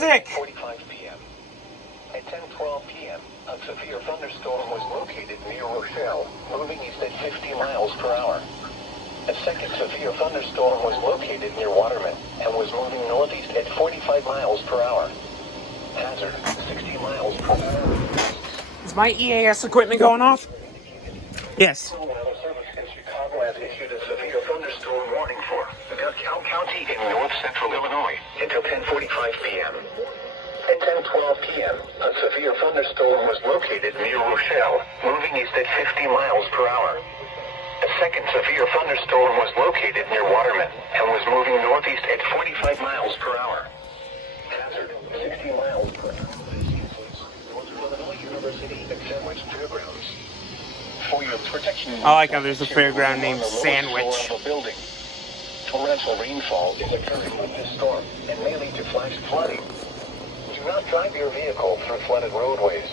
sick. 45 p.m. At 10:12 p.m., a severe thunderstorm was located near Rochelle, moving east at 50 miles per hour. A second severe thunderstorm was located near Waterman and was moving northeast at 45 miles per hour. Hazard, 60 miles per hour. Is my EAS equipment going off? Yes. Weather Service in Chicago has issued a severe thunderstorm warning for DeKalb County in north central Illinois until 10:45 p.m. At 10:12 p.m., a severe thunderstorm was located near Rochelle, moving east at 50 miles per hour. A second severe thunderstorm was located near Waterman and was moving northeast at 45 miles per hour. Hazard, 60 miles per hour. Northern Illinois University and Sandwich Fairgrounds. For your protection, I like how there's a fairground named Sandwich. Torrential rainfall is occurring with this storm and may lead to flash flooding. Do not drive your vehicle through flooded roadways.